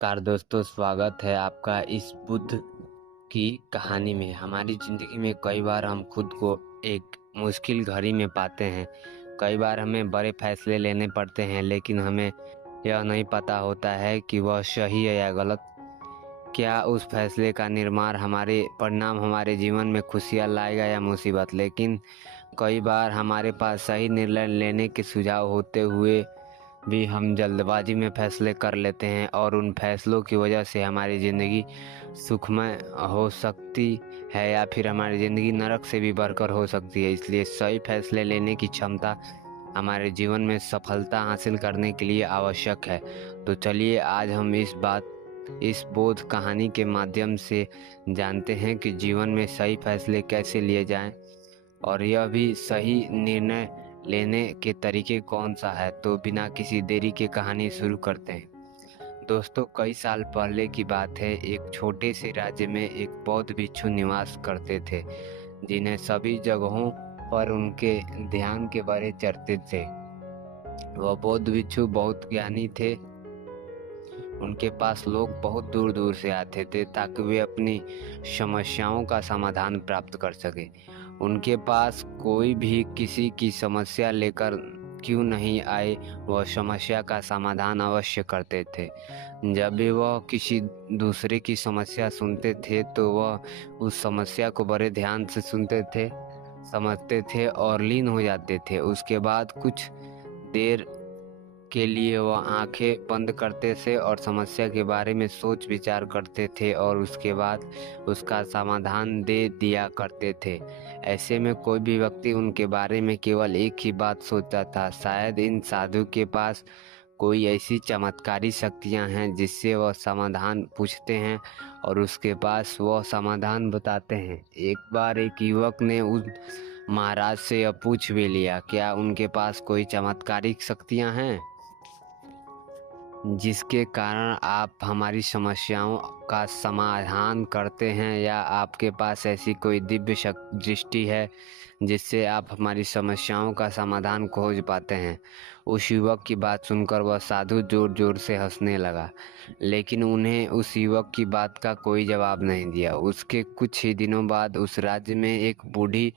नमस्कार दोस्तों, स्वागत है आपका इस बुद्ध की कहानी में। हमारी ज़िंदगी में कई बार हम खुद को एक मुश्किल घड़ी में पाते हैं। कई बार हमें बड़े फैसले लेने पड़ते हैं, लेकिन हमें यह नहीं पता होता है कि वह सही है या गलत। क्या उस फैसले का निर्माण हमारे परिणाम हमारे जीवन में खुशियाँ लाएगा या मुसीबत। लेकिन कई बार हमारे पास सही निर्णय लेने के सुझाव होते हुए भी हम जल्दबाजी में फैसले कर लेते हैं, और उन फैसलों की वजह से हमारी ज़िंदगी सुखमय हो सकती है या फिर हमारी ज़िंदगी नरक से भी बढ़कर हो सकती है। इसलिए सही फैसले लेने की क्षमता हमारे जीवन में सफलता हासिल करने के लिए आवश्यक है। तो चलिए आज हम इस बोध कहानी के माध्यम से जानते हैं कि जीवन में सही फैसले कैसे लिए जाएं, और यह भी सही निर्णय लेने के तरीके कौन सा है। तो बिना किसी देरी के कहानी शुरू करते हैं। दोस्तों, कई साल पहले की बात है। एक छोटे से राज्य में एक बौद्ध भिक्षु निवास करते थे, जिन्हें सभी जगहों पर उनके ध्यान के बारे चर्चित थे। वह बौद्ध भिक्षु बहुत ज्ञानी थे। उनके पास लोग बहुत दूर दूर से आते थे ताकि वे अपनी समस्याओं का समाधान प्राप्त कर सके। उनके पास कोई भी किसी की समस्या लेकर क्यों नहीं आए, वह समस्या का समाधान अवश्य करते थे। जब भी वह किसी दूसरे की समस्या सुनते थे तो वह उस समस्या को बड़े ध्यान से सुनते थे, समझते थे और लीन हो जाते थे। उसके बाद कुछ देर के लिए वह आंखें बंद करते थे और समस्या के बारे में सोच विचार करते थे, और उसके बाद उसका समाधान दे दिया करते थे। ऐसे में कोई भी व्यक्ति उनके बारे में केवल एक ही बात सोचता था, शायद इन साधु के पास कोई ऐसी चमत्कारी शक्तियां हैं जिससे वह समाधान पूछते हैं और उसके पास वह समाधान बताते हैं। एक बार एक युवक ने उस महाराज से यह पूछ भी लिया, क्या उनके पास कोई चमत्कारिक शक्तियां हैं जिसके कारण आप हमारी समस्याओं का समाधान करते हैं, या आपके पास ऐसी कोई दिव्य दृष्टि है जिससे आप हमारी समस्याओं का समाधान खोज पाते हैं। उस युवक की बात सुनकर वह साधु जोर जोर से हंसने लगा, लेकिन उन्हें उस युवक की बात का कोई जवाब नहीं दिया। उसके कुछ ही दिनों बाद उस राज्य में एक बूढ़ी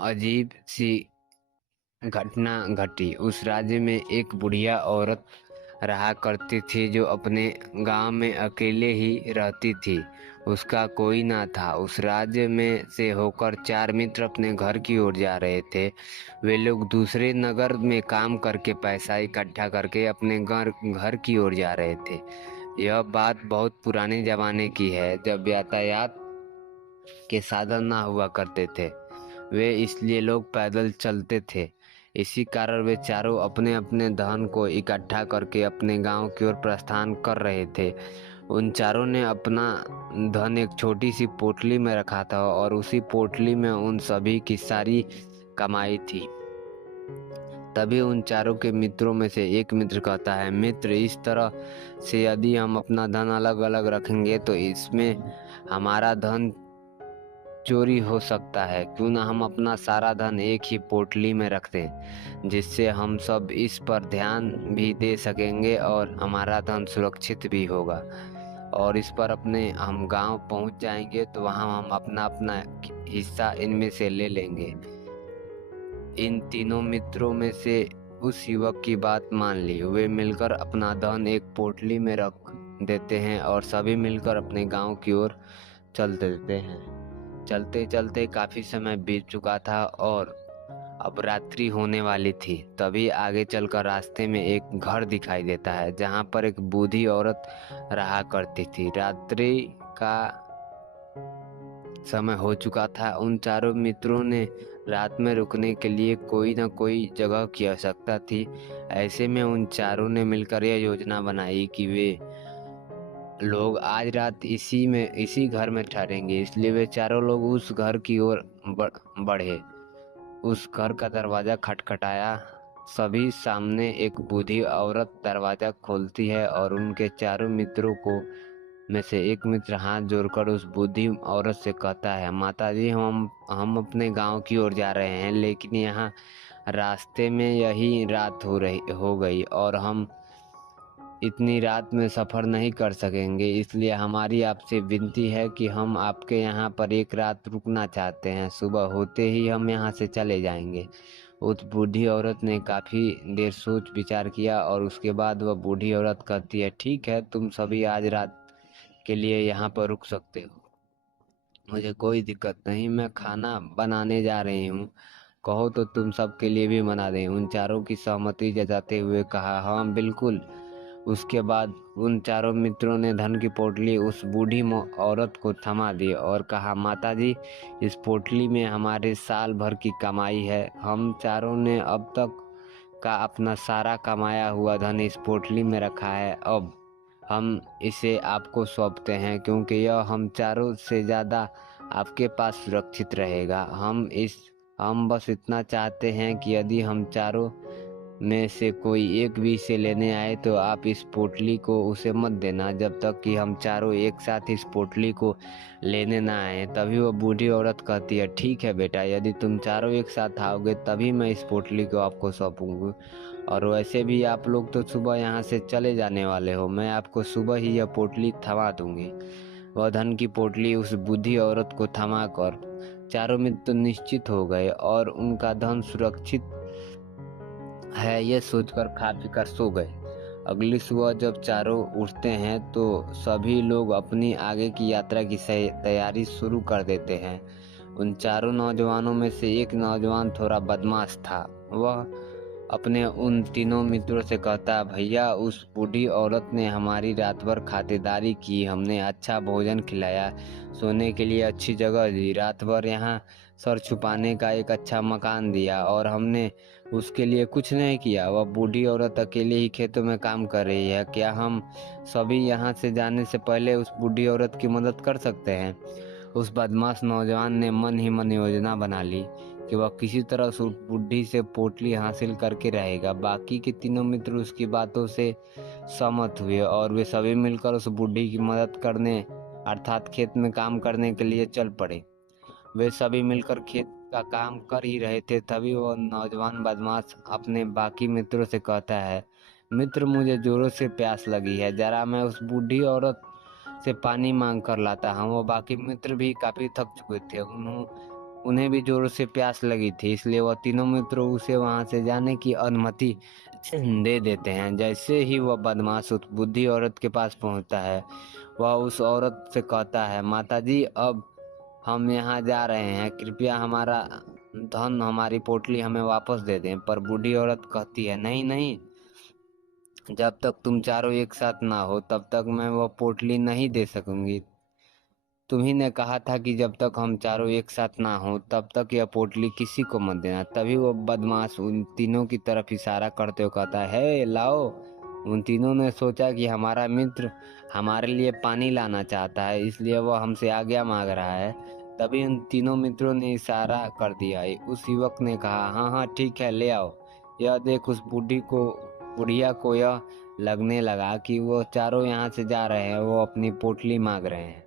अजीब सी घटना घटी। उस राज्य में एक बुढ़िया औरत रहा करती थी जो अपने गांव में अकेले ही रहती थी। उसका कोई ना था। उस राज्य में से होकर चार मित्र अपने घर की ओर जा रहे थे। वे लोग दूसरे नगर में काम करके पैसा इकट्ठा करके अपने घर की ओर जा रहे थे। यह बात बहुत पुराने जमाने की है, जब यातायात के साधन ना हुआ करते थे। वे इसलिए लोग पैदल चलते थे। इसी कारण वे चारों अपने अपने धन को इकट्ठा करके अपने गांव की ओर प्रस्थान कर रहे थे। उन चारों ने अपना धन एक छोटी सी पोटली में रखा था, और उसी पोटली में उन सभी की सारी कमाई थी। तभी उन चारों के मित्रों में से एक मित्र कहता है, मित्र, इस तरह से यदि हम अपना धन अलग अलग रखेंगे तो इसमें हमारा धन चोरी हो सकता है। क्यों ना हम अपना सारा धन एक ही पोटली में रख दें, जिससे हम सब इस पर ध्यान भी दे सकेंगे और हमारा धन सुरक्षित भी होगा। और इस पर अपने हम गांव पहुंच जाएंगे तो वहां हम अपना अपना हिस्सा इनमें से ले लेंगे। इन तीनों मित्रों में से उस युवक की बात मान ली। वे मिलकर अपना धन एक पोटली में रख देते हैं और सभी मिलकर अपने गांव की ओर चल देते हैं। चलते चलते काफी समय बीत चुका था और अब रात्रि होने वाली थी। तभी आगे चलकर रास्ते में एक घर दिखाई देता है, जहां पर एक बूढ़ी औरत रहा करती थी। रात्रि का समय हो चुका था। उन चारों मित्रों ने रात में रुकने के लिए कोई न कोई जगह की आवश्यकता थी। ऐसे में उन चारों ने मिलकर यह योजना बनाई कि वे लोग आज रात इसी घर में ठहरेंगे। इसलिए वे चारों लोग उस घर की ओर बढ़े। उस घर का दरवाजा खटखटाया। सभी सामने एक बूढ़ी औरत दरवाजा खोलती है और उनके चारों मित्रों को में से एक मित्र हाथ जोड़कर उस बूढ़ी औरत से कहता है, माताजी, हम अपने गांव की ओर जा रहे हैं, लेकिन यहाँ रास्ते में यही रात हो गई और हम इतनी रात में सफ़र नहीं कर सकेंगे, इसलिए हमारी आपसे विनती है कि हम आपके यहाँ पर एक रात रुकना चाहते हैं। सुबह होते ही हम यहाँ से चले जाएंगे। उस बूढ़ी औरत ने काफ़ी देर सोच विचार किया और उसके बाद वह बूढ़ी औरत कहती है, ठीक है, तुम सभी आज रात के लिए यहाँ पर रुक सकते हो, मुझे कोई दिक्कत नहीं। मैं खाना बनाने जा रही हूँ, कहो तो तुम सब के लिए भी बना दें। उन चारों की सहमति जताते हुए कहा, हाँ बिल्कुल। उसके बाद उन चारों मित्रों ने धन की पोटली उस बूढ़ी औरत को थमा दी और कहा, माताजी, इस पोटली में हमारे साल भर की कमाई है। हम चारों ने अब तक का अपना सारा कमाया हुआ धन इस पोटली में रखा है। अब हम इसे आपको सौंपते हैं, क्योंकि यह हम चारों से ज़्यादा आपके पास सुरक्षित रहेगा। हम बस इतना चाहते हैं कि यदि हम चारों में से कोई एक भी इसे लेने आए तो आप इस पोटली को उसे मत देना, जब तक कि हम चारों एक साथ इस पोटली को लेने ना आए। तभी वो बूढ़ी औरत कहती है, ठीक है बेटा, यदि तुम चारों एक साथ आओगे तभी मैं इस पोटली को आपको सौंपूंगी। और वैसे भी आप लोग तो सुबह यहाँ से चले जाने वाले हो, मैं आपको सुबह ही यह पोटली थमा दूंगी। वह धन की पोटली उस बूढ़ी औरत को थमा कर चारों मित्र निश्चित हो गए और उनका धन सुरक्षित है ये सोचकर खा पी कर सो गए। अगली सुबह जब चारों उठते हैं तो सभी लोग अपनी आगे की यात्रा की तैयारी शुरू कर देते हैं। उन चारों नौजवानों में से एक नौजवान थोड़ा बदमाश था। वह अपने उन तीनों मित्रों से कहता, भैया, उस बूढ़ी औरत ने हमारी रात भर खातिरदारी की, हमने अच्छा भोजन खिलाया, सोने के लिए अच्छी जगह दी, रात भर यहाँ सर छुपाने का एक अच्छा मकान दिया और हमने उसके लिए कुछ नहीं किया। वह बूढ़ी औरत अकेले ही खेतों में काम कर रही है। क्या हम सभी यहाँ से जाने से पहले उस बूढ़ी औरत की मदद कर सकते हैं? उस बदमाश नौजवान ने मन ही मन योजना बना ली कि वह किसी तरह उस बुढ़ी से पोटली हासिल करके रहेगा। बाकी के तीनों मित्र उसकी बातों से सहमत हुए और वे सभी मिलकर उस बुढ़ी की मदद करने अर्थात खेत में काम करने के लिए चल पड़े। वे सभी मिलकर खेत का काम कर ही रहे थे, तभी वह नौजवान बदमाश अपने बाकी मित्रों से कहता है, मित्र, मुझे जोरों से प्यास लगी है, जरा मैं उस बूढ़ी औरत से पानी मांग कर लाता हूँ। वो बाकी मित्र भी काफी थक चुके थे, उन्हें भी जोरों से प्यास लगी थी, इसलिए वह तीनों मित्रों उसे वहां से जाने की अनुमति दे देते हैं। जैसे ही वह बदमाश उस बूढ़ी औरत के पास पहुंचता है, वह उस औरत से कहता है, माताजी, अब हम यहाँ जा रहे हैं, कृपया हमारा धन, हमारी पोटली हमें वापस दे दें। पर बूढ़ी औरत कहती है, नहीं नहीं, जब तक तुम चारों एक साथ ना हो तब तक मैं वह पोटली नहीं दे सकूंगी। तुम्ही ने कहा था कि जब तक हम चारों एक साथ ना हो तब तक यह पोटली किसी को मत देना। तभी वो बदमाश उन तीनों की तरफ इशारा करते हुए कहता है, लाओ। उन तीनों ने सोचा कि हमारा मित्र हमारे लिए पानी लाना चाहता है, इसलिए वह हमसे आज्ञा मांग रहा है। तभी उन तीनों मित्रों ने इशारा कर दिया। उस युवक ने कहा, हाँ हाँ ठीक है, ले आओ। यह देख उस बुढ़िया को यह लगने लगा कि वो चारों यहाँ से जा रहे हैं, वो अपनी पोटली मांग रहे हैं।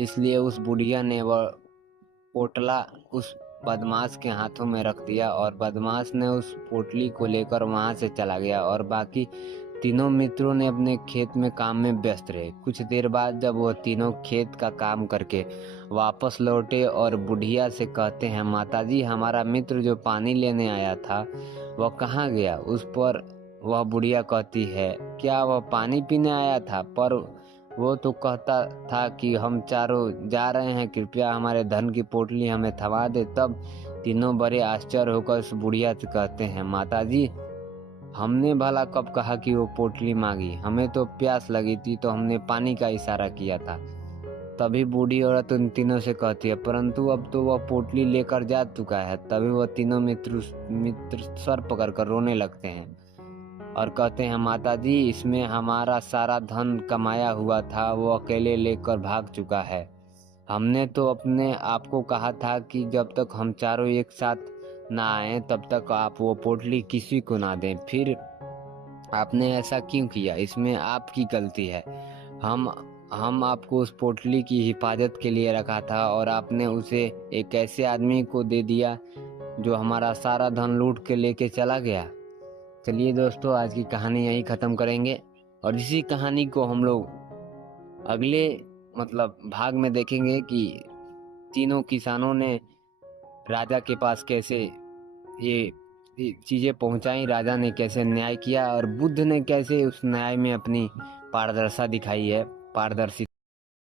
इसलिए उस बुढ़िया ने वह पोटला उस बदमाश के हाथों में रख दिया और बदमाश ने उस पोटली को लेकर वहां से चला गया और बाकी तीनों मित्रों ने अपने खेत में काम में व्यस्त रहे। कुछ देर बाद जब वह तीनों खेत का काम करके वापस लौटे और बुढ़िया से कहते हैं, माताजी, हमारा मित्र जो पानी लेने आया था वह कहाँ गया? उस पर वह बुढ़िया कहती है, क्या वह पानी पीने आया था? पर वो तो कहता था कि हम चारों जा रहे हैं, कृपया हमारे धन की पोटली हमें थमा दे। तब तीनों बड़े आश्चर्य होकर उस बुढ़िया से कहते हैं, माताजी, हमने भला कब कहा कि वो पोटली मांगी? हमें तो प्यास लगी थी तो हमने पानी का इशारा किया था। तभी बूढ़ी औरत उन तीनों से कहती है, परंतु अब तो वह पोटली लेकर जा चुका है। तभी वह तीनों मित्र सर पकड़कर रोने लगते हैं और कहते हैं, माताजी, इसमें हमारा सारा धन कमाया हुआ था वो अकेले लेकर भाग चुका है। हमने तो अपने आप को कहा था कि जब तक हम चारों एक साथ ना आए तब तक आप वो पोटली किसी को ना दें। फिर आपने ऐसा क्यों किया? इसमें आपकी गलती है। हम आपको उस पोटली की हिफाजत के लिए रखा था और आपने उसे एक ऐसे आदमी को दे दिया जो हमारा सारा धन लूट के लेके चला गया। चलिए दोस्तों, आज की कहानी यहीं ख़त्म करेंगे और इसी कहानी को हम लोग अगले भाग में देखेंगे कि तीनों किसानों ने राजा के पास कैसे ये चीज़ें पहुंचाई, राजा ने कैसे न्याय किया और बुद्ध ने कैसे उस न्याय में अपनी पारदर्शिता दिखाई है, पारदर्शी